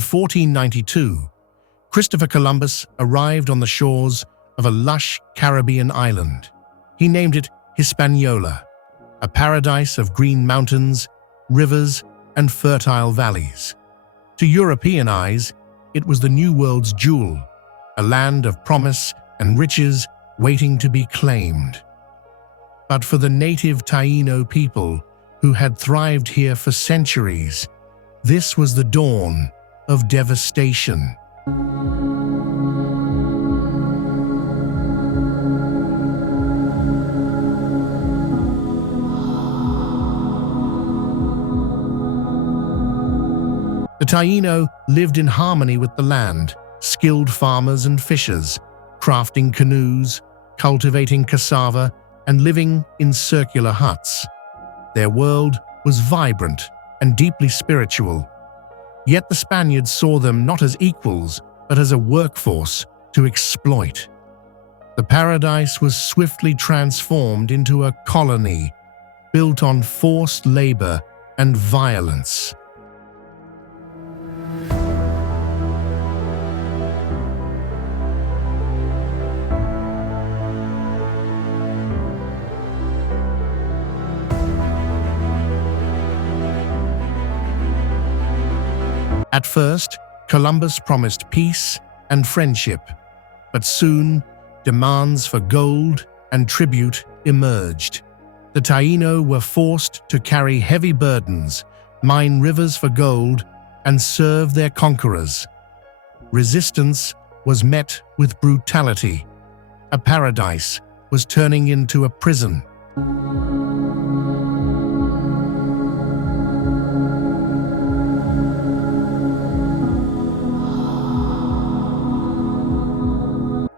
In 1492, Christopher Columbus arrived on the shores of a lush Caribbean island. He named it Hispaniola, a paradise of green mountains, rivers, and fertile valleys. To European eyes, it was the New World's jewel, a land of promise and riches waiting to be claimed. But for the native Taíno people who had thrived here for centuries, this was the dawn of devastation. The Taíno lived in harmony with the land, skilled farmers and fishers, crafting canoes, cultivating cassava, and living in circular huts. Their world was vibrant and deeply spiritual. Yet the Spaniards saw them not as equals, but as a workforce to exploit. The paradise was swiftly transformed into a colony built on forced labor and violence. At first, Columbus promised peace and friendship, but soon demands for gold and tribute emerged. The Taíno were forced to carry heavy burdens, mine rivers for gold, and serve their conquerors. Resistance was met with brutality. A paradise was turning into a prison.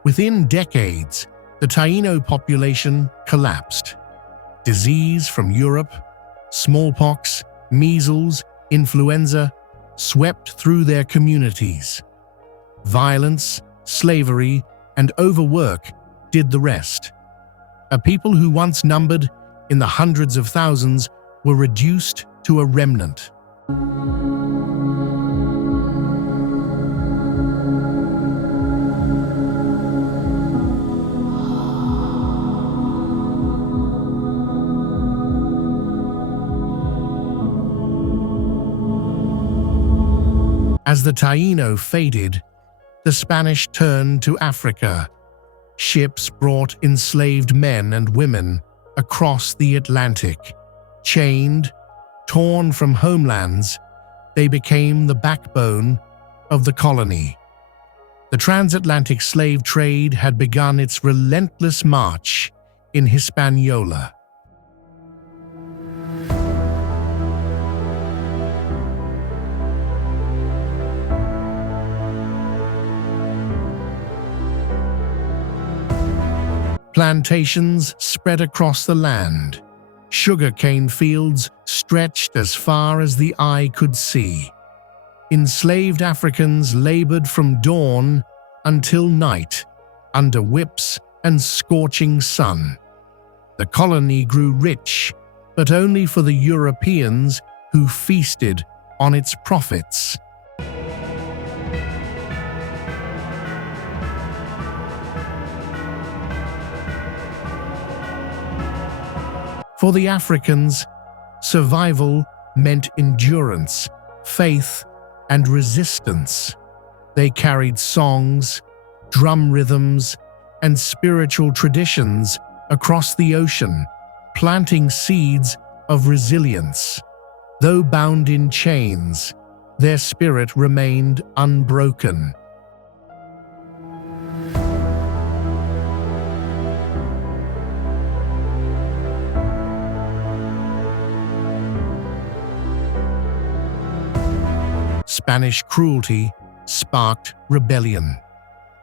Within decades, the Taíno population collapsed. Disease from Europe, smallpox, measles, influenza swept through their communities. Violence, slavery, and overwork did the rest. A people who once numbered in the hundreds of thousands were reduced to a remnant. As the Taíno faded, the Spanish turned to Africa. Ships brought enslaved men and women across the Atlantic. Chained, torn from homelands, they became the backbone of the colony. The transatlantic slave trade had begun its relentless march in Hispaniola. Plantations spread across the land. Sugarcane fields stretched as far as the eye could see. Enslaved Africans labored from dawn until night, under whips and scorching sun. The colony grew rich, but only for the Europeans who feasted on its profits. For the Africans, survival meant endurance, faith, and resistance. They carried songs, drum rhythms, and spiritual traditions across the ocean, planting seeds of resilience. Though bound in chains, their spirit remained unbroken. Spanish cruelty sparked rebellion.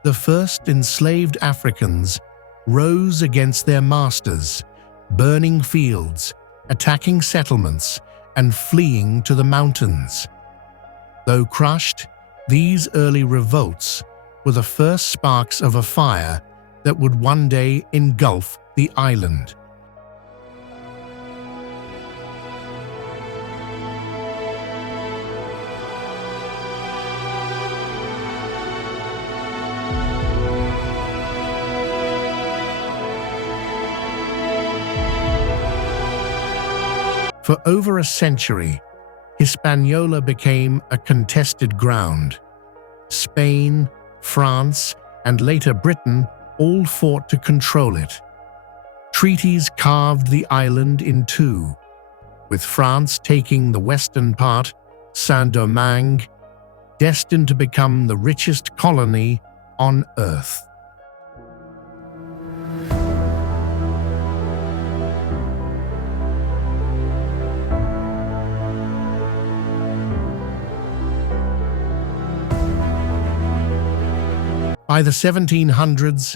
The first enslaved Africans rose against their masters, burning fields, attacking settlements, and fleeing to the mountains. Though crushed, these early revolts were the first sparks of a fire that would one day engulf the island. For over a century, Hispaniola became a contested ground. Spain, France, and later Britain all fought to control it. Treaties carved the island in two, with France taking the western part, Saint-Domingue, destined to become the richest colony on Earth. By the 1700s,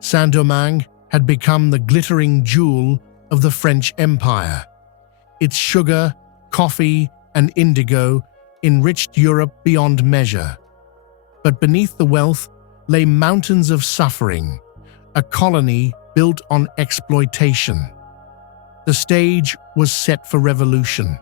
Saint-Domingue had become the glittering jewel of the French Empire. Its sugar, coffee, and indigo enriched Europe beyond measure. But beneath the wealth lay mountains of suffering, a colony built on exploitation. The stage was set for revolution.